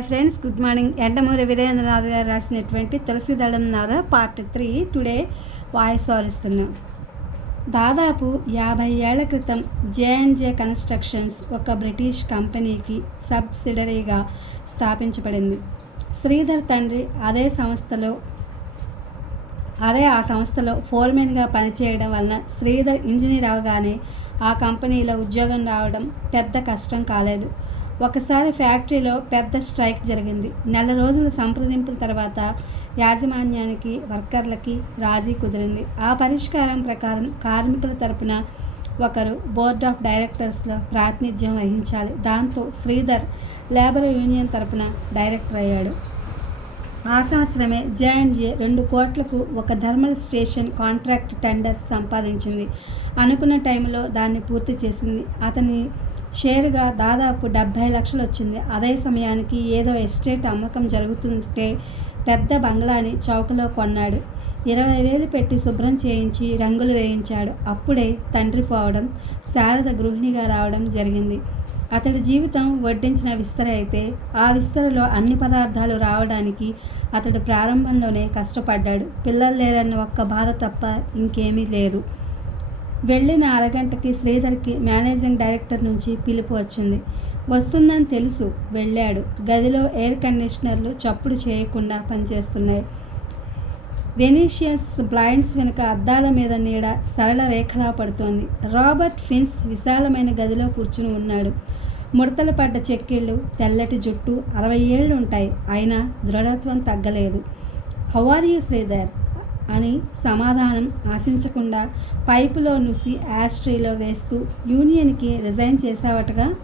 Hi friends good morning. Yandamuri Veerendranath గారు రాసినటువంటి తులసి దళం నర పార్ట్ త్రీ టుడే వాయిస్ వారిస్తున్నాం. దాదాపు యాభై ఏళ్ళ క్రితం జేఎన్జే కన్స్ట్రక్షన్స్ ఒక బ్రిటిష్ కంపెనీకి సబ్సిడరీగా స్థాపించబడింది. శ్రీధర్ తండ్రి అదే సంస్థలో అదే ఆ సంస్థలో ఫోర్మెన్గా పనిచేయడం వలన శ్రీధర్ ఇంజనీర్ అవగానే ఆ కంపెనీలో ఉద్యోగం రావడం పెద్ద కష్టం కాలేదు. ఒకసారి ఫ్యాక్టరీలో పెద్ద స్ట్రైక్ జరిగింది. నెల రోజుల సంప్రదింపుల తర్వాత యాజమాన్యానికి వర్కర్లకి రాజీ కుదిరింది. ఆ పరిష్కారం ప్రకారం కార్మికుల తరపున ఒకరు బోర్డ్ ఆఫ్ డైరెక్టర్స్లో ప్రాతినిధ్యం వహించాలి. దాంతో శ్రీధర్ లేబర్ యూనియన్ తరపున డైరెక్టర్ అయ్యాడు. ఆ సంవత్సరమే జేఎన్జే రెండు కోట్లకు ఒక థర్మల్ స్టేషన్ కాంట్రాక్ట్ టెండర్ సంపాదించింది. అనుకున్న టైంలో దాన్ని పూర్తి చేసింది. అతని షేరుగా దాదాపు డెబ్భై లక్షలు వచ్చింది అదే సమయానికి ఏదో ఎస్టేట్ అమ్మకం జరుగుతుంటే పెద్ద బంగ్లాని చౌకలో కొన్నాడు. ఇరవై వేలు పెట్టి శుభ్రం చేయించి రంగులు వేయించాడు. అప్పుడే తండ్రి పోవడం శారద గృహిణిగా రావడం జరిగింది. అతడి జీవితం వడ్డించిన విస్తర అయితే ఆ విస్తరలో అన్ని పదార్థాలు రావడానికి అతడు ప్రారంభంలోనే కష్టపడ్డాడు. పిల్లలు లేరన్న ఒక్క బాధ తప్ప ఇంకేమీ లేదు. వెళ్ళిన అరగంటకి శ్రీధర్కి మేనేజింగ్ డైరెక్టర్ నుంచి పిలుపు వచ్చింది. వస్తుందని తెలుసు వెళ్ళాడు. గదిలో ఎయిర్ కండిషనర్లు చప్పుడు చేయకుండా పనిచేస్తున్నాయి. వెనీషియస్ బ్లైండ్స్ వెనుక అద్దాల మీద నీడ సరళ రేఖలా పడుతోంది. రాబర్ట్ ఫిన్స్ విశాలమైన గదిలో కూర్చుని ఉన్నాడు. ముడతలు పడ్డ చెక్కిళ్ళు తెల్లటి జుట్టు అరవై ఏళ్ళు ఉంటాయి. అయినా దృఢత్వం తగ్గలేదు. హౌ యూ శ్రీధర్ అని సమాధానం ఆశించకుండా పైపులో నుసి యాస్ట్రీలో వేస్తూ యూనియన్కి రిజైన్ చేసావటగా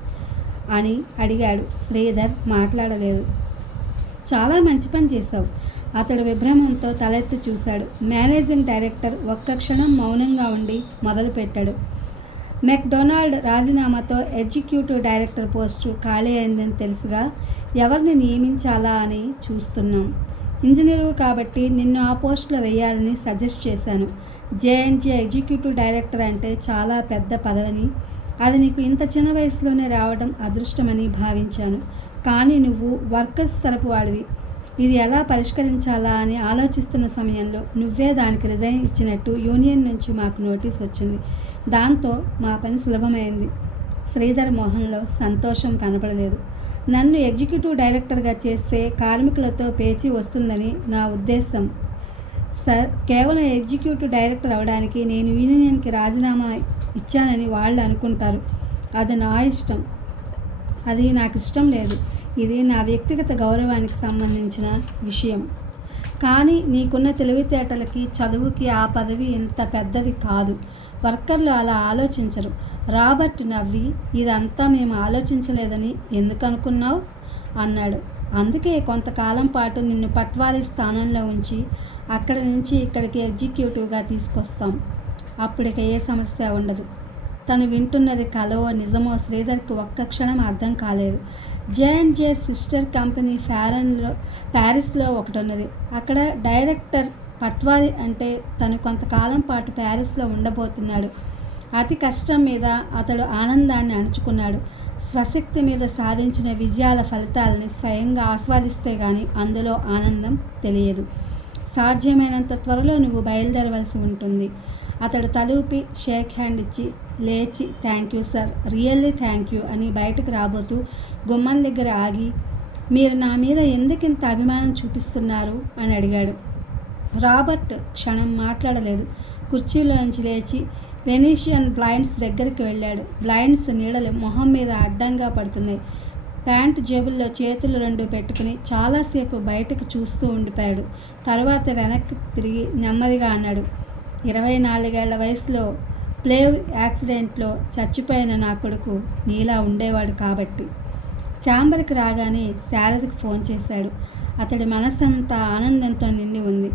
అని అడిగాడు. శ్రీధర్ మాట్లాడలేదు. చాలా మంచి పని చేశావు అతడు విభ్రమంతో తలెత్తి చూశాడు. మేనేజింగ్ డైరెక్టర్ ఒక్క క్షణం మౌనంగా ఉండి మొదలుపెట్టాడు. మెక్డొనాల్డ్ రాజీనామాతో ఎగ్జిక్యూటివ్ డైరెక్టర్ పోస్టు ఖాళీ అయిందని తెలుసుగా ఎవరిని నియమించాలా అని చూస్తున్నాం. ఇంజనీరు కాబట్టి నిన్ను ఆ పోస్టులో వేయాలని సజెస్ట్ చేశాను. జేఎన్జే ఎగ్జిక్యూటివ్ డైరెక్టర్ అంటే చాలా పెద్ద పదవిని అది నీకు ఇంత చిన్న వయసులోనే రావడం అదృష్టమని భావించాను. కానీ నువ్వు వర్కర్స్ తరపు వాడివి. ఇది ఎలా పరిష్కరించాలా అని ఆలోచిస్తున్న సమయంలో నువ్వే దానికి రిజైన్ ఇచ్చినట్టు యూనియన్ నుంచి మాకు నోటీస్ వచ్చింది. దాంతో మా పని సులభమైంది. శ్రీధర్ మోహన్లో సంతోషం కనపడలేదు. నన్ను ఎగ్జిక్యూటివ్ డైరెక్టర్గా చేస్తే కార్మికులతో పేచి వస్తుందని నా ఉద్దేశం. సార్ కేవలం ఎగ్జిక్యూటివ్ డైరెక్టర్ అవడానికి నేను యూనియన్కి రాజీనామా ఇచ్చానని వాళ్ళు అనుకుంటారు. అది నా ఇష్టం. అది నాకు ఇష్టం లేదు. ఇది నా వ్యక్తిగత గౌరవానికి సంబంధించిన విషయం. కానీ నీకున్న తెలివితేటలకి చదువుకి ఆ పదవి ఇంత పెద్దది కాదు. వర్కర్లు అలా ఆలోచించరు. రాబర్ట్ నవ్వి ఇదంతా మేము ఆలోచించలేదని ఎందుకు అనుకున్నావు అన్నాడు. అందుకే కొంతకాలం పాటు నిన్ను పట్వారీ స్థానంలో ఉంచి అక్కడి నుంచి ఇక్కడికి ఎగ్జిక్యూటివ్గా తీసుకొస్తాం. అప్పటికి ఏ సమస్య ఉండదు. తను వింటున్నది కలో నిజమో శ్రీధర్కి ఒక్క క్షణం అర్థం కాలేదు. J and J sister company ఫ్యారన్లో ప్యారిస్లో ఒకటి ఉన్నది. అక్కడ డైరెక్టర్ పట్వారి అంటే తను కొంతకాలం పాటు ప్యారిస్లో ఉండబోతున్నాడు. అతి కష్టం మీద అతడు ఆనందాన్ని అణుచుకున్నాడు. స్వశక్తి మీద సాధించిన విజయాల ఫలితాలని స్వయంగా ఆస్వాదిస్తే కానీ అందులో ఆనందం తెలియదు. సాధ్యమైనంత త్వరలో నువ్వు బయలుదేరవలసి ఉంటుంది. అతడు తలూపి షేక్ హ్యాండ్ ఇచ్చి లేచి thank you sir really thank you అని బయటకు రాబోతూ గుమ్మం దగ్గర ఆగి మీరు నా మీద ఎందుకింత అభిమానం చూపిస్తున్నారు? అని అడిగాడు. రాబర్ట్ క్షణం మాట్లాడలేదు. కుర్చీలోంచి లేచి వెనీషియన్ బ్లైండ్స్ దగ్గరికి వెళ్ళాడు. బ్లైండ్స్ నీడలు మొహం మీద అడ్డంగా పడుతున్నాయి. ప్యాంట్ జేబుల్లో చేతులు రెండు పెట్టుకుని చాలాసేపు బయటకు చూస్తూ ఉండిపోయాడు. తర్వాత వెనక్కి తిరిగి నెమ్మదిగా అన్నాడు ఇరవై నాలుగేళ్ళ వయసులో ప్లేవ్ యాక్సిడెంట్లో చచ్చిపోయిన నా కొడుకు నీలా ఉండేవాడు కాబట్టి. ఛాంబర్కి రాగానే శారదకి ఫోన్ చేశాడు. అతడి మనసంతా ఆనందంతో నిండి ఉంది.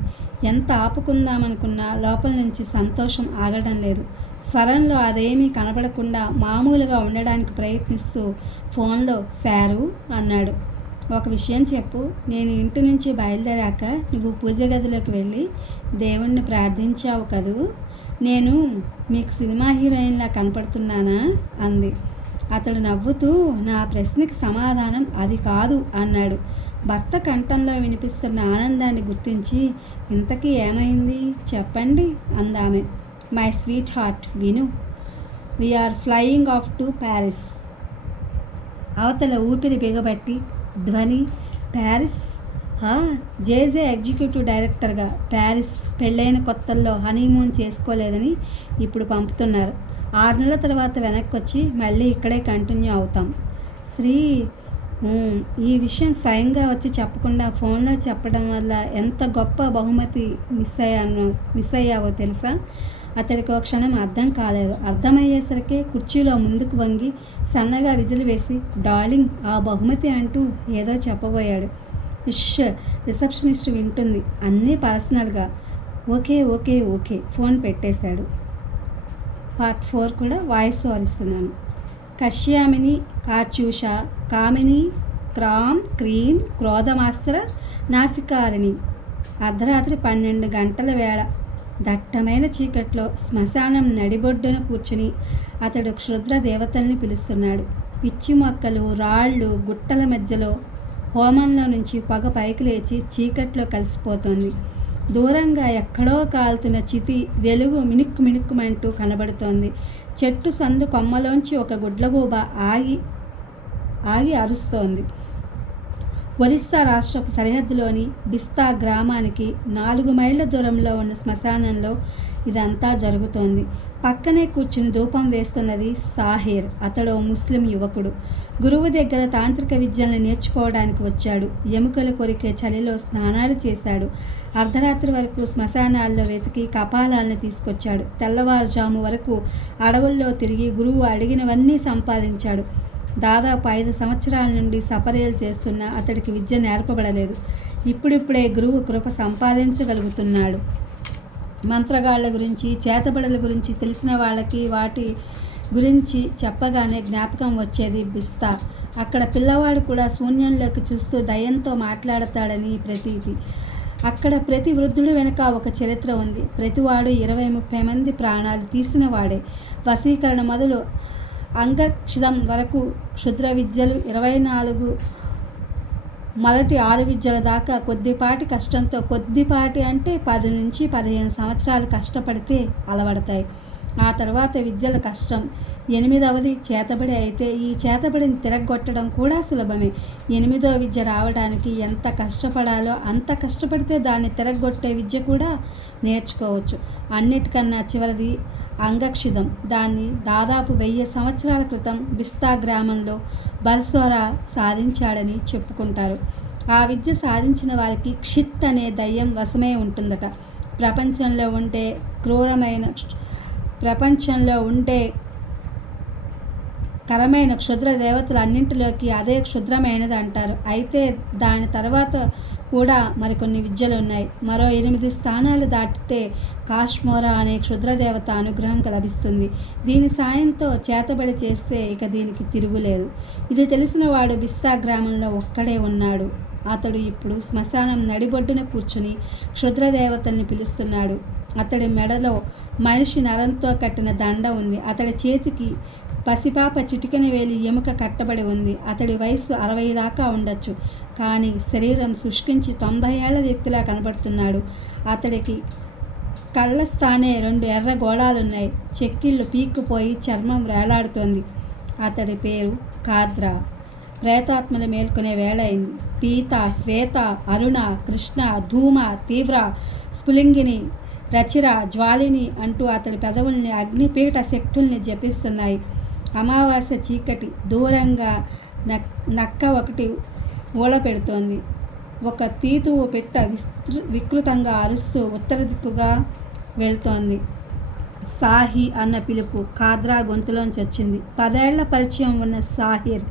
ఎంత ఆపుకుందామనుకున్నా లోపల నుంచి సంతోషం ఆగడం లేదు. స్వరంలో అదేమీ కనపడకుండా మామూలుగా ఉండడానికి ప్రయత్నిస్తూ ఫోన్లో శారు అన్నాడు. ఒక విషయం చెప్పు. నేను ఇంటి నుంచి బయలుదేరాక నువ్వు పూజ గదిలోకి వెళ్ళి దేవుణ్ణి ప్రార్థించావు కదూ? నేను మీకు సినిమా హీరోయిన్లా కనపడుతున్నానా? అంది. అతడు నవ్వుతూ నా ప్రశ్నకి సమాధానం అది కాదు అన్నాడు. భర్త కంఠంలో వినిపిస్తున్న ఆనందాన్ని గుర్తించి ఇంతకీ ఏమైంది? చెప్పండి అందామె. మై స్వీట్ హార్ట్ విను. We are flying off to Paris. అవతల ఊపిరి బిగబట్టి ధ్వని ప్యారిస్? జేజే ఎగ్జిక్యూటివ్ డైరెక్టర్గా ప్యారిస్ పెళ్ళైన కొత్తల్లో హనీమూన్ చేసుకోలేదని ఇప్పుడు పంపుతున్నారు. ఆరు నెలల తర్వాత వెనక్కి వచ్చి మళ్ళీ ఇక్కడే కంటిన్యూ అవుతాం. శ్రీ ఈ విషయం స్వయంగా వచ్చి చెప్పకుండా ఫోన్లో చెప్పడం వల్ల ఎంత గొప్ప బహుమతి మిస్ అయ్యాను మిస్ అయ్యావో తెలుసా? అతడికి ఒక క్షణం అర్థం కాలేదు. అర్థమయ్యేసరికి కుర్చీలో ముందుకు వంగి సన్నగా విజిల్ వేసి డార్లింగ్ ఆ బహుమతి అంటూ ఏదో చెప్పబోయాడు. ఇష్ రిసెప్షనిస్ట్ వింటుంది. అన్నీ పర్సనల్గా. Okay okay okay. ఫోన్ పెట్టేశాడు. పార్ట్ ఫోర్ కూడా వాయిస్ ఓవర్ ఇస్తున్నాను. కశ్యామిని కాచూష కామిని క్రామ్ క్రీమ్ క్రోధమాస్త్ర నాసికారిణి. అర్ధరాత్రి పన్నెండు గంటల వేళ దట్టమైన చీకట్లో శ్మశానం నడిబొడ్డున కూర్చుని అతడు క్షుద్ర దేవతల్ని పిలుస్తున్నాడు. పిచ్చి మొక్కలు రాళ్ళు గుట్టల మధ్యలో హోమంలో నుంచి పొగ పైకి లేచి చీకట్లో కలిసిపోతోంది. దూరంగా ఎక్కడో కాలుతున్న చితి వెలుగు మిణుక్కు మిణుక్కుమంటూ కనబడుతోంది. చెట్టు సందు కొమ్మలోంచి ఒక గుడ్లగూబ ఆగి ఆగి అరుస్తోంది. ఒరిస్సా రాష్ట్రపు సరిహద్దులోని బిస్తా గ్రామానికి నాలుగు మైళ్ళ దూరంలో ఉన్న శ్మశానంలో ఇదంతా జరుగుతోంది. పక్కనే కూర్చుని ధూపం వేస్తున్నది సాహిర్ అతడు ముస్లిం యువకుడు. గురువు దగ్గర తాంత్రిక విద్యలను నేర్చుకోవడానికి వచ్చాడు. ఎముకలు కొరికే చలిలో స్నానాలు చేశాడు. అర్ధరాత్రి వరకు శ్మశానాల్లో వెతికి కపాలాలను తీసుకొచ్చాడు. తెల్లవారుజాము వరకు అడవుల్లో తిరిగి గురువు అడిగినవన్నీ సంపాదించాడు. దాదాపు ఐదు సంవత్సరాల నుండి సపర్యలు చేస్తున్న అతడికి విద్య నేర్పబడలేదు. ఇప్పుడిప్పుడే గురువు కృప సంపాదించగలుగుతున్నాడు. మంత్రగాళ్ళ గురించి చేతబడుల గురించి తెలిసిన వాళ్ళకి వాటి గురించి చెప్పగానే జ్ఞాపకం వచ్చేది బిస్తా. అక్కడ పిల్లవాడు కూడా శూన్యంలోకి చూస్తూ దయంతో మాట్లాడతాడని ప్రతీతి. అక్కడ ప్రతి వృద్ధుడు వెనుక ఒక చరిత్ర ఉంది. ప్రతివాడు ఇరవై ముప్పై మంది ప్రాణాలు తీసిన వాడే. వశీకరణ మొదలు అంగక్షితం వరకు క్షుద్ర విద్యలు ఇరవై నాలుగు మొదటి ఆరు విద్యల దాకా కొద్దిపాటి కష్టంతో కొద్దిపాటి అంటే పది నుంచి పదిహేను సంవత్సరాలు కష్టపడితే అలవడతాయి. ఆ తర్వాత విద్యల కష్టం. ఎనిమిదవది చేతబడి అయితే ఈ చేతబడిని తిరగొట్టడం కూడా సులభమే. ఎనిమిదో విద్య రావడానికి ఎంత కష్టపడాలో అంత కష్టపడితే దాన్ని తిరగొట్టే విద్య కూడా నేర్చుకోవచ్చు. అన్నిటికన్నా చివరిది అంగక్షితం దాన్ని దాదాపు వెయ్యి సంవత్సరాల క్రితం బిస్తా గ్రామంలో బల్సోరా సాధించాడని చెప్పుకుంటారు. ఆ విద్య సాధించిన వారికి క్షిత్ అనే దయ్యం వశమే ఉంటుందట. ప్రపంచంలో ఉండే క్రూరమైన ప్రపంచంలో ఉండే కరమైన క్షుద్ర దేవతలు అన్నింటిలోకి అదే క్షుద్రమైనది అంటారు. అయితే దాని తర్వాత కూడా మరికొన్ని విద్యలు ఉన్నాయి. మరో ఎనిమిది స్థానాలు దాటితే కాశ్మోరా అనే క్షుద్ర దేవత అనుగ్రహం లభిస్తుంది దీని సాయంతో చేతబడి చేస్తే ఇక దీనికి తిరుగులేదు. ఇది తెలిసిన వాడు బిస్తా గ్రామంలో ఒక్కడే ఉన్నాడు. అతడు ఇప్పుడు శ్మశానం నడిబొడ్డున కూర్చుని క్షుద్ర దేవతల్ని పిలుస్తున్నాడు. అతడి మెడలో మనిషి నరంతో కట్టిన దండ ఉంది. అతడి చేతికి పసిపాప చిటికెన వేలి ఎముక కట్టబడి ఉంది. అతడి వయస్సు అరవై దాకా ఉండొచ్చు. కానీ శరీరం శుష్కించి తొంభై ఏళ్ళ వ్యక్తిలా కనబడుతున్నాడు. అతడికి కళ్ళస్థానే రెండు ఎర్ర గోడాలున్నాయి చెక్కిళ్ళు పీక్కుపోయి చర్మం వేలాడుతోంది. అతడి పేరు కాద్రా. ప్రేతాత్మలు మేల్కొనే వేళైంది పీత శ్వేత అరుణ కృష్ణ ధూమ తీవ్ర స్ఫులింగిని రచిర జ్వాలిని అంటూ అతడి పెదవుల్ని అగ్నిపీఠ శక్తుల్ని జపిస్తున్నాయి. అమావాస్య చీకటి దూరంగా నక్ నక్క ఒకటి ఊళ పెడుతోంది. ఒక తీతువు పెట్ట విస్తృ వికృతంగా అరుస్తూ ఉత్తర దిక్కుగా వెళ్తోంది. సాహి అన్న పిలుపు కాద్రా గొంతులోంచి వచ్చింది. పదేళ్ళ పరిచయం ఉన్న సాహిర్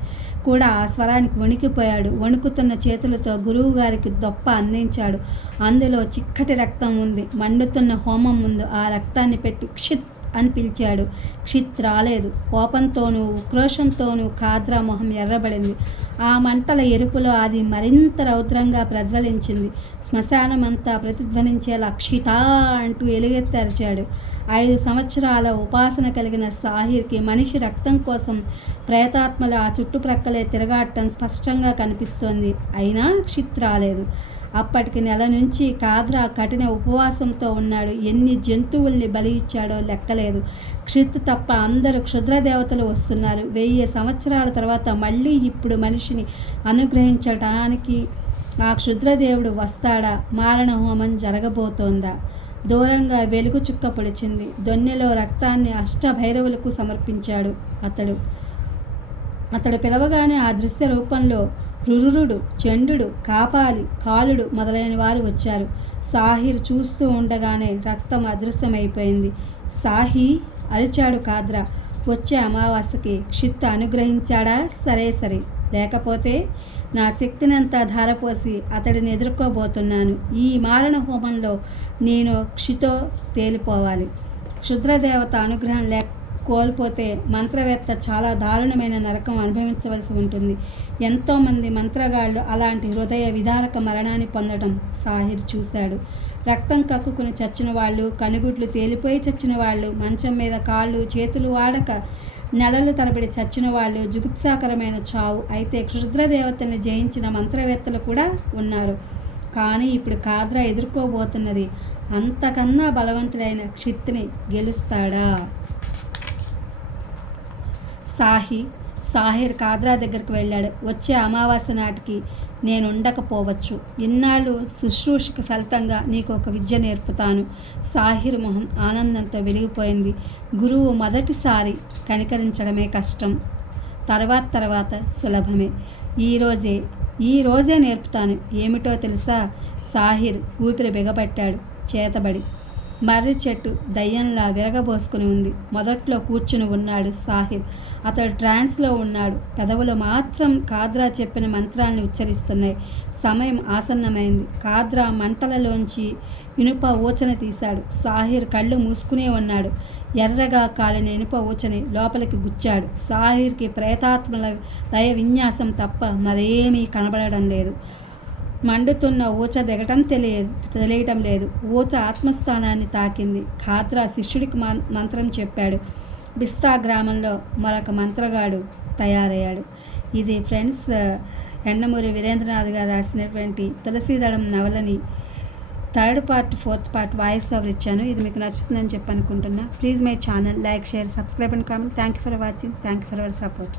కూడా ఆ స్వరానికి వణికిపోయాడు. వణుకుతున్న చేతులతో గురువు గారికి దొప్ప అందించాడు. అందులో చిక్కటి రక్తం ఉంది. మండుతున్న హోమం ముందు ఆ రక్తాన్ని పెట్టి క్షిత్ అని పిలిచాడు. క్షిత్ రాలేదు. కోపంతోనూ ఉక్రోషంతోనూ కాద్రా మొహం ఎర్రబడింది. ఆ మంటల ఎరుపులో అది మరింత రౌద్రంగా ప్రజ్వలించింది. శ్మశానమంతా ప్రతిధ్వనించేలా క్షితా అంటూ ఎలుగెత్తరిచాడు ఐదు సంవత్సరాల ఉపాసన కలిగిన సాహిర్కి మనిషి రక్తం కోసం ప్రేతాత్మల ఆ చుట్టుప్రక్కలే తిరగాటం స్పష్టంగా కనిపిస్తోంది. అయినా క్షిత్ రాలేదు. అప్పటికి నెల నుంచి కాద్రా కఠిన ఉపవాసంతో ఉన్నాడు. ఎన్ని జంతువుల్ని బలి ఇచ్చాడో లెక్కలేదు. క్షిత్ తప్ప అందరూ క్షుద్ర దేవతలు వస్తున్నారు. వెయ్యి సంవత్సరాల తర్వాత మళ్ళీ ఇప్పుడు మనిషిని అనుగ్రహించటానికి ఆ క్షుద్రదేవుడు వస్తాడా? మారణ హోమం జరగబోతోందా? దూరంగా వెలుగు చుక్క పొడిచింది. దొన్నెలో రక్తాన్ని అష్టభైరవులకు సమర్పించాడు అతడు. అతడు పిలవగానే ఆ దృశ్య రూపంలో రురురుడు చండు కాపాలి కాలుడు మొదలైన వారు వచ్చారు. సాహిర్ చూస్తూ ఉండగానే రక్తం అదృశ్యమైపోయింది. సాహి అరిచాడు కాద్రా. వచ్చే అమావాస్యకి క్షిత్ అనుగ్రహించాడా? సరే సరే. లేకపోతే నా శక్తినంతా ధారపోసి అతడిని ఎదుర్కోబోతున్నాను. ఈ మారణ హోమంలో నేను క్షితో తేలిపోవాలి. క్షుద్రదేవత అనుగ్రహం లేక కోల్పోతే మంత్రవేత్త చాలా దారుణమైన నరకం అనుభవించవలసి ఉంటుంది. ఎంతోమంది మంత్రగాళ్ళు అలాంటి హృదయ విదారక మరణాన్ని పొందడం సాహిర్ చూశాడు. రక్తం కక్కుకుని చచ్చిన వాళ్ళు కనుగుడ్లు తేలిపోయి చచ్చిన వాళ్ళు మంచం మీద కాళ్ళు చేతులు వాడక నెలలు తరబడి చచ్చిన వాళ్ళు జుగుప్సాకరమైన చావు అయితే క్షుద్రదేవతని జయించిన మంత్రవేత్తలు కూడా ఉన్నారు. కానీ ఇప్పుడు కాద్రా ఎదుర్కోబోతున్నది. అంతకన్నా బలవంతుడైన క్షిత్ని గెలుస్తాడా? సాహి సాహిర్ కాద్రా దగ్గరికి వెళ్ళాడు. వచ్చే అమావాస్య నాటికి నేను ఉండకపోవచ్చు ఇన్నాళ్ళు శుశ్రూషకి ఫలితంగా నీకు ఒక విద్య నేర్పుతాను. సాహిర్ మొహం ఆనందంతో వెలిగిపోయింది. గురువు మొదటిసారి కనికరించడమే కష్టం. తర్వాత తర్వాత సులభమే. ఈరోజే ఈ రోజే నేర్పుతాను. ఏమిటో తెలుసా? సాహిర్ ఊపిరి బిగబట్టాడు. చేతబడి మర్రి చెట్టు దయ్యంలా విరగబోసుకుని ఉంది. మొదట్లో కూర్చుని ఉన్నాడు సాహిర్. అతడు ట్రాన్స్లో ఉన్నాడు. పెదవులు మాత్రం కాద్రా చెప్పిన మంత్రాలను ఉచ్చరిస్తున్నాయి. సమయం ఆసన్నమైంది. కాద్రా మంటలలోంచి ఇనుప ఊచన తీశాడు. సాహిర్ కళ్ళు మూసుకునే ఉన్నాడు. ఎర్రగా కాలిన ఇనుప ఊచని లోపలికి గుచ్చాడు. సాహిర్కి ప్రేతాత్మల దయ విన్యాసం తప్ప మరేమీ కనబడడం లేదు. మండుతున్న ఊచ దిగటం తెలియదు తెలియటం లేదు. ఊచ ఆత్మస్థానాన్ని తాకింది. ఖాత్రా శిష్యుడికి మంత్రం చెప్పాడు. బిస్తా గ్రామంలో మరొక మంత్రగాడు తయారయ్యాడు. ఇది ఫ్రెండ్స్ ఎండమూరి వీరేంద్రనాథ్ గారు రాసినటువంటి Tulasidalam నవలని third part fourth part voice over ఇచ్చాను. ఇది మీకు నచ్చుతుందని చెప్పి అనుకుంటున్నా please my channel like share subscribe and comment. Thank you for watching. Thank you for our support.